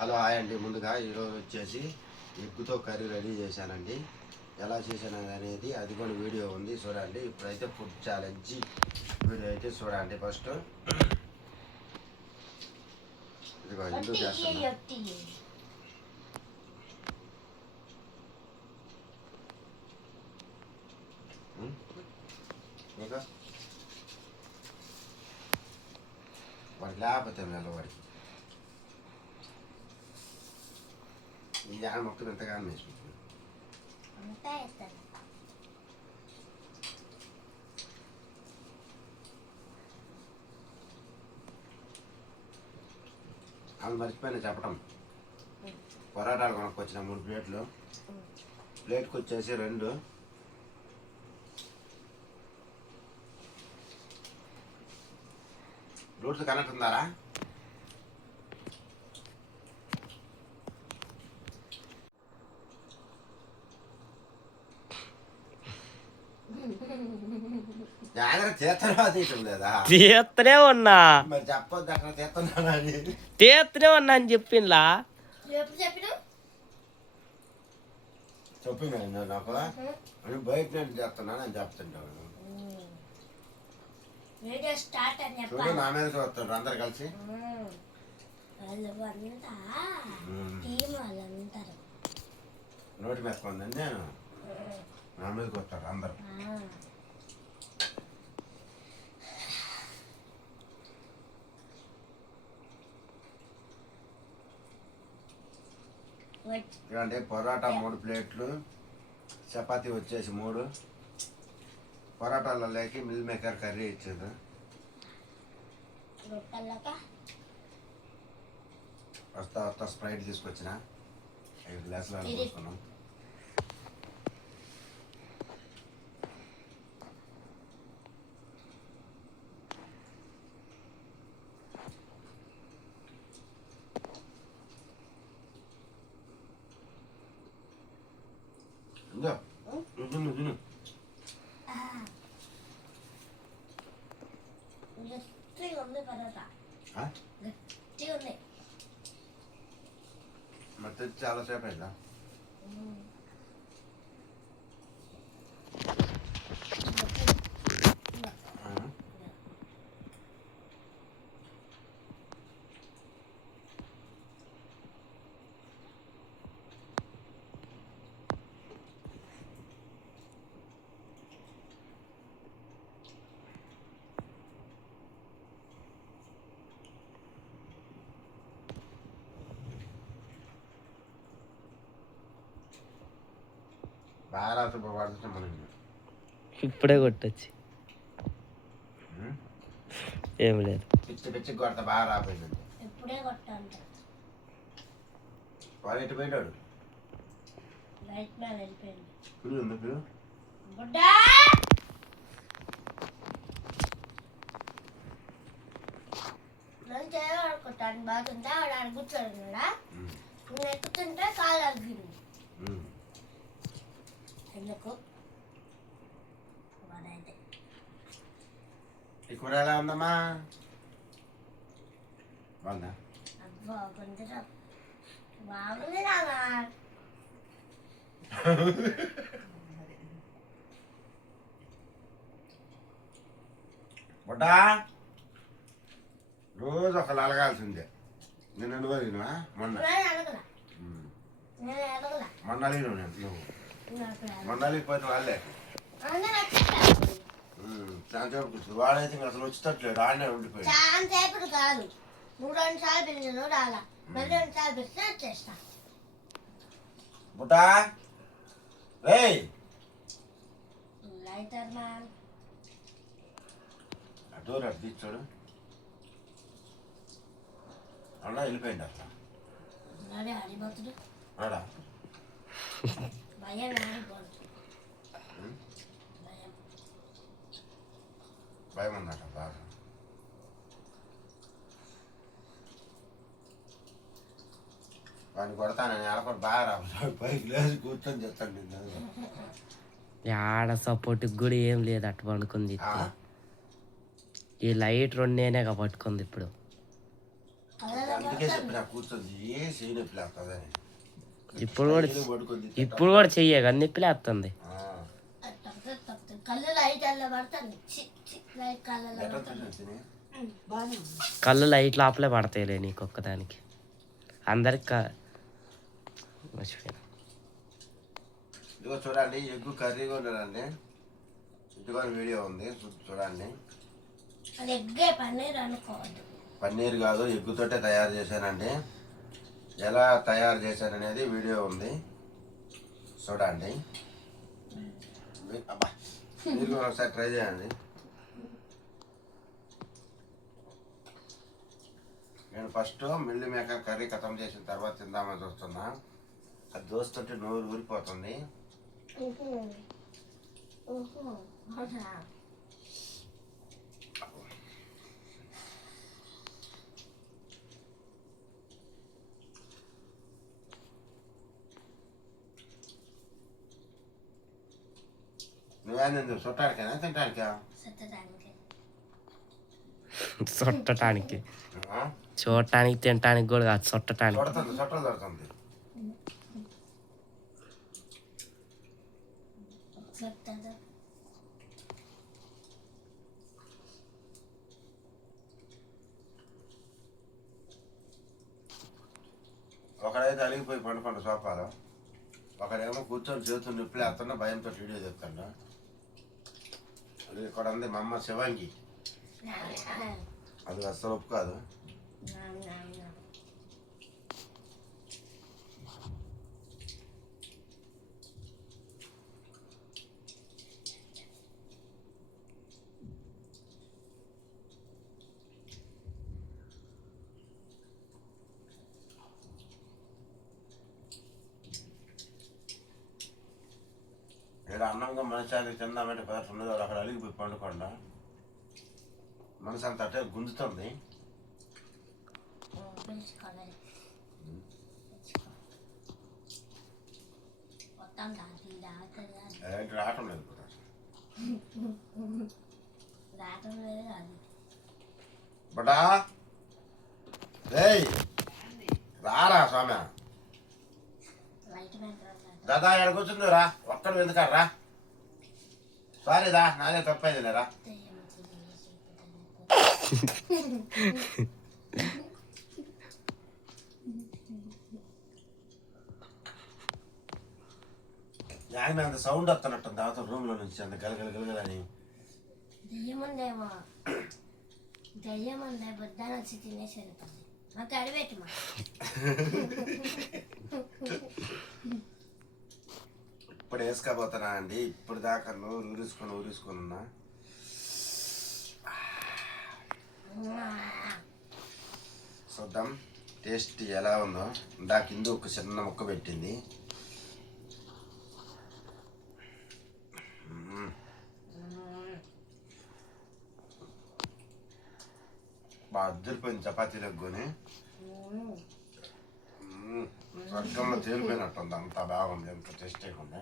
Hello hi అండి. ముందుగా ఈరోజు వచ్చేసి ఎగ్గుతో కర్రీ రెడీ చేశానండి. ఎలా చేశాను అనేది అది కూడా వీడియో ఉంది, చూడండి. ఇప్పుడైతే ఫుడ్ ఛాలెంజ్ వీడియో అయితే చూడండి. ఫస్ట్ ఇదిగో ఎందుకు చేస్తున్నా, ఇంకా వాడికి లేకపోతే వాడికి ఈ ఆడ మొక్కలు ఎంతగానో వేసుకుంటున్నాను. అది మర్చిపోయినా చెప్పడం. పొరాటాలు కొనుక్కొచ్చిన 3 ప్లేట్లు. ప్లేట్కి వచ్చేసి 2. Bluetooth connect ఉందారా? తీస్తూనే ఉన్నా మరి చెప్పొద్దు అక్కడ తీస్తున్నా అని. తీస్తూనే ఉన్నా అని చెప్పిండ్లా. చెప్పింది నాకు అని బయట నేను చేస్తున్నాను అని చెప్తుంటాను. చూడు నా మీద చూస్తాడు అందరు కలిసి. నోటి మీద కొందని నేను నా మీదకి వస్తాడు అందరు. అంటే పొరాటా 3 ప్లేట్లు, చపాతీ వచ్చేసి 3, పొరాటాలలోకి మిల్ మేకర్ కర్రీ ఇచ్చారు. వస్తా స్ప్రైట్ తీసుకొచ్చిన 5 గ్లాసులు పోసుకున్నాం. ಮತ್ತೆ చాలా సేపు అయిందా? బాగా పడుతుంటే మనం ఇప్పుడే కొట్టచ్చు. ఏం లేదు, పిచ్చి పిచ్చి కొడతా బాగా రాపోయిందండి. వాడు ఎటు పోయాడు? పిల్లు ఉంది పిల్లు. బాగుంటా వాడు కూర్చోడు. ఎక్కుతుంటే కాలు అగ్గింది. ఎందుకు ఈ కూర ఎలా ఉందమ్మా? బాగుందా? అబ్బా కొంచెం బాగుంది రామా. బుడ్డా రోజు ఒకళ్ళు అలగాల్సిందే. నేను అనుకోలేనువా? మొన్న మొన్నలేను నువ్వు మొన్నలేకపోతే వాళ్ళే చాలాసేపు కూర్చుంది. వాడైతే అసలు వచ్చేటట్లేడు, ఆడనే ఉండిపోయాడు. చాలాసేపు కాదు, 3-2 సార్లు పిలిచాను రాలా. 2 సార్లు పిలిస్తే వచ్చేస్తా. బుట్టా రేయ్ లైటర్ మ్యాన్ డోర్ అటు తీర్చాడు. అన్నా వెళ్ళిపోయింది అట్లా. ఆడిపోతుడు ఆడా భయం ఆడిపోదు. భయం ఉందట బాగా. వాడిని కొడతానని అలకొడు బాగా రాదు. పైకి లేచి కూర్చొని చెప్తాను నిన్ను. ఆడ సపోర్ట్ కూడా ఏం లేదు, అటు పండుకుంది. ఈ లైట్ 2 నేనే పట్టుకుంది ఇప్పుడు. కళ్ళలో అందుకే చెప్పిన కూర్చొని చేయి నొప్పి లేస్తుందని. ఇప్పుడు కూడా చెయ్యక నొప్పి లేస్తుంది. కళ్ళు లైట్ అలా పడుతుంది. లైట్ కళ్ళలో కళ్ళు లైట్ లోపలే పడతాయిలే నీకు ఒక్కదానికి. అందరికి మర్చిపోయినా. ఇదిగో చూడండి, ఎగ్గు కర్రీ కూడా ఉందండి. ఇదిగో వీడియో ఉంది చూడండి. అది ఎగ్గే పన్నీర్ అనుకోవద్దు. పన్నీర్ కాదు, ఎగ్గుతోటే తయారు చేశానండి. ఎలా తయారు చేశాననేది వీడియో ఉంది చూడండి. అబ్బా, మీరు కూడా ఒకసారి ట్రై చేయండి. నేను ఫస్ట్ మిల్లి మేకర్ కర్రీ ఖతం చేసిన తర్వాత తిందామని చూస్తున్నా. అది దోస్తుంటే నోరు ఊరిపోతుంది. నువ్వేంది చుట్టానికేనా తింటానికా? చుట్టటానికి, చూడటానికి, తినటానికి కూడా కాదు, చుట్టటానికి. చుట్టలు దొరుకుతుంది. ఒకడైతే అలిగిపోయి పండుకుంటా సోఫాలో, ఒకడేమో కూర్చొని చేతులు నొప్పి లేస్తున్నా భయంతో వీడియో చెప్తాడు. ఇక్కడ ఉంది మా అమ్మ శివంగి, అది అస్సలు ఒప్పు కాదు. ఇక్కడ అన్నంగా మనిషి తిందామంటే పదార్థం ఉండదు. అక్కడ అలిగిపోయి పండుకుండా మనసు అంత అట్టే గుంజుతుంది. రావటం లేదు కూడా. బటా రారా స్వామి, దాదా ఎక్కడ కూర్చుందిరా, ఒక్కడు ఎందుకర్రా? సారీదా, నాదే తప్పైంది లేరా. ఆయన అంత సౌండ్ వస్తున్నట్టు దాంతో రూమ్ లో నుంచి అంత గలగలని. దయ్యముందేమో, దయ్యముందే బుద్ధాన్ని వచ్చి తినేసి వెళ్ళిపోతుంది. మాకు అడిపెట్టి మా ఇప్పుడు వేసుకోబోతున్నా అండి. ఇప్పుడు దాకా ఊరేసుకొని ఉన్నా. చూద్దాం టేస్ట్ ఎలా ఉందో. ఇందాక కింద ఒక చిన్న ముక్క పెట్టింది. బాగా అద్దరిపోయింది చపాతీలకు కొని. స్వర్గంలో తేలిపోయినట్టుంది, అంతా బాగుంది, ఎంత టేస్టీగా ఉంది.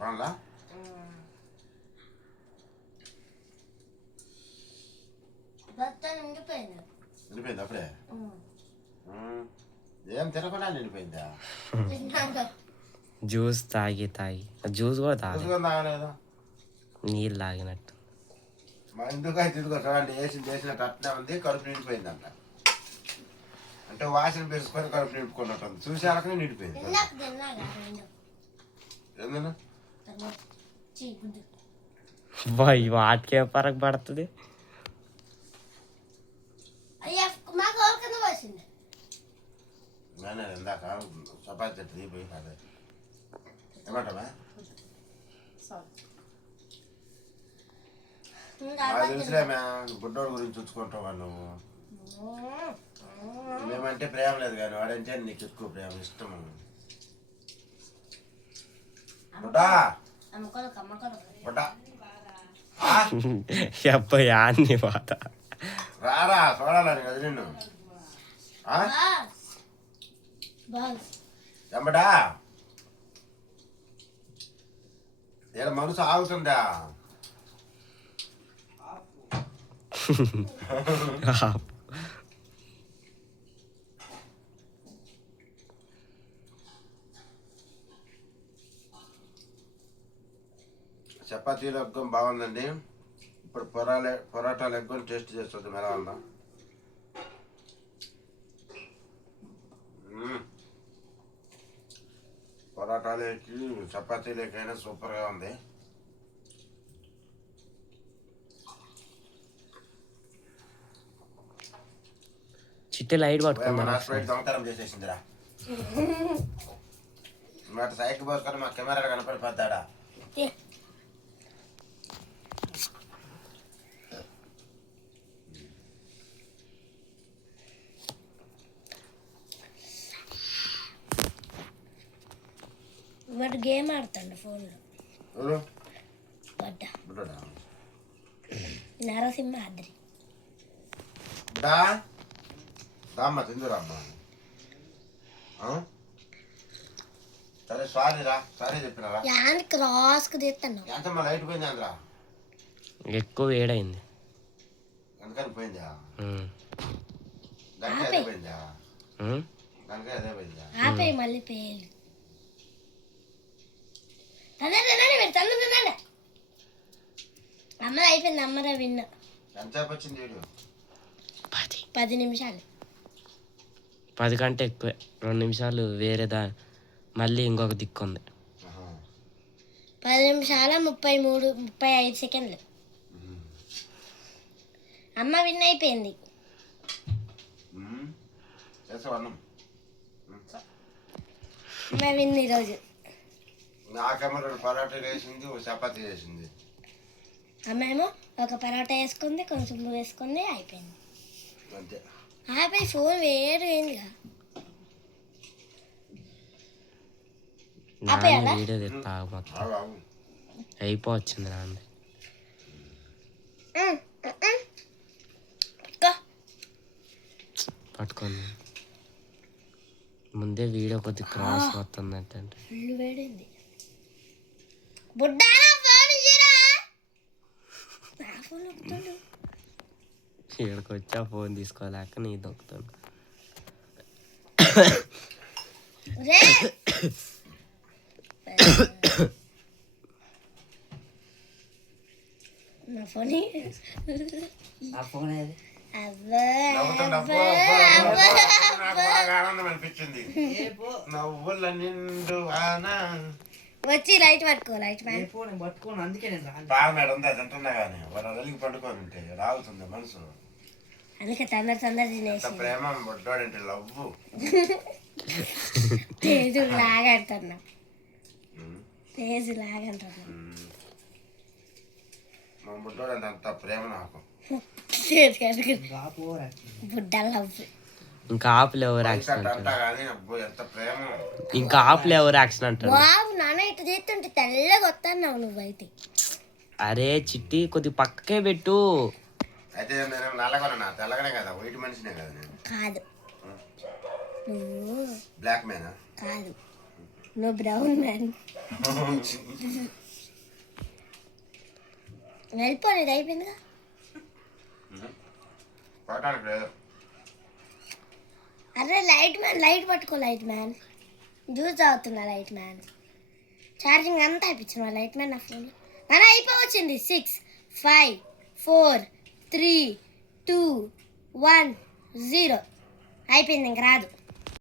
బాగుందా? నిండిపోయింది అప్పుడే. ఏం తినకుండా నిండిపోయిందా? జ్యూస్ తాగి జ్యూస్ కూడా తాగలేదు, నీళ్ళు తాగినట్టు. మా ఇందుకు అయితే ఇదిగో చూడండి, వేసినట్టు అట్నే ఉంది. కడుపు నిండిపోయింది అంట. అంటే వాసన పెరుచుకొని కడుపు నింపుకున్నట్టు ఉంది. చూసేళ్ళకనే నిండిపోయింది. వాటికే పరకు పడుతుంది. ఇందాక చపాతి దిగిపోయి అదే ఏమంటావా? నాకు తెలుసులే బుడ్డోడు గురించి చూసుకుంటావా నువ్వు. మేమంటే ప్రేమ లేదు కానీ వాడంటే నీకు ఎక్కువ ప్రేమ, ఇష్టం. బుడ్డా బుడ్డా అన్ని వాత రారా చూడాలని కదా నిన్ను. ఎంబడా ఏడ మనసు ఆగుతుందా? చపాతీలు ఎగ్గం బాగుందండి. ఇప్పుడు పొరాటాలు ఎగ్గం టేస్ట్ చేస్తుంది ఎలా ఉందా. పొరాటాలకి చపాతీలకైనా సూపర్గా ఉంది. చిట్టి లైట్ పట్టుకుందా స్ప్రైట్ దొంగతనం చేసేసిందిరా. మాట సైకిల్ పోసుకొని మా కెమెరాలు కనపడిపోతాడా. వాడు గేమ్ ఆడుతాడు ఫోన్లో. ఎవరు? బడ్డ బుడ్డోడా? నరసింహాద్రి. రామ్మ తిందురామ్మా. సరే సారీ రా, సారీ చెప్పినారా. యాన్ క్రాస్కి తీస్తాను. ఎంతమ్మా లైట్ పోయింది అందురా? ఎక్కువ వేడైంది. ఎందుకని పోయిందా? గంట అదే పోయిందా? గంట అదే పోయిందా? ఆపే మళ్ళీ పేలు తినండి. అమ్మ అయిపోయింది. అమ్మరా విన్న. ఎంతసేపు వచ్చింది వీడియో? 10 నిమిషాలు. 10 కంటే ఎక్కువే. 2 నిమిషాలు వేరే మళ్ళీ ఇంకొక దిక్కు ఉంది. 10 నిమిషాల 35 సెకండ్లు. అమ్మ విన్ అయిపోయింది. అమ్మ విన్ ఈరోజు. నాకేమో 2 పరాటాలు వేసింది, ఒక చపాతీ వేసింది. అమ్మేమో ఒక పరోటా వేసుకుంది, కొంచెం వేసుకుంది, అయిపోయింది. అంతే. అయిపోయి ఫోన్ వేరు అయిందిగా. వీడియో తెస్తా మొత్తం అయిపోవచ్చింది నాన్న. పట్టుకోండి ముందే వీడియో కొద్దిగా క్రాస్ వస్తుంది అంటే ఫుల్ వేడింది. ఇక్కడికి వచ్చా ఫోన్ తీసుకోలేక నీ దొక్కుతాను. నా ఫోన్ ఆనందం అనిపించింది. నవ్వుల నిండు వచ్చి లైట్ పట్టుకో. లైట్ పట్టుకోను అందుకే బాగా ఉంది. అది అంటున్నా కానీ వాళ్ళు అలిగి పండుకొని ఉంటే రావుతుంది మనసు. అందుకే తొందర తినేసి ప్రేమ బొడ్డాడంటే లవ్వు తేజు లాగంటున్నా. తేజు లాగంటున్నా. మా బుడ్డోడంటే అంత ప్రేమ నాకు. బుడ్డ లవ్. ఇంకా ఆపులు ఎవరు యాక్షన్ అంటా కానీ ఎంత ప్రేమ. ఇంకా ఆపులు ఎవరు యాక్షన్ అంటారు. బాబు నాన్న ఇటు చేస్తుంటే తెల్లగా వస్తున్నావు నువ్వైతే. అరే చిట్టి కొద్ది పక్కకే పెట్టు. అయితే నేను నల్లగొన్నా, తెల్లగానే కదా, వైట్ మనిషినే కదా నేను. కాదు నువ్వు బ్లాక్ మ్యానా? కాదు నువ్వు బ్రౌన్ మ్యాన్. వెళ్ళిపోలేదు, అయిపోయిందిగా. అరే లైట్ మ్యాన్, లైట్ పట్టుకో. లైట్ మ్యాన్ జ్యూస్ తాగుతున్నా. లైట్ మ్యాన్ ఛార్జింగ్ అంతా అయిపోయింది. లైట్ మ్యాన్ నా ఫోన్లో మన అయిపోవచ్చింది. 6 5 4 3 2 1 0 అయిపోయింది. ఇంక రాదు.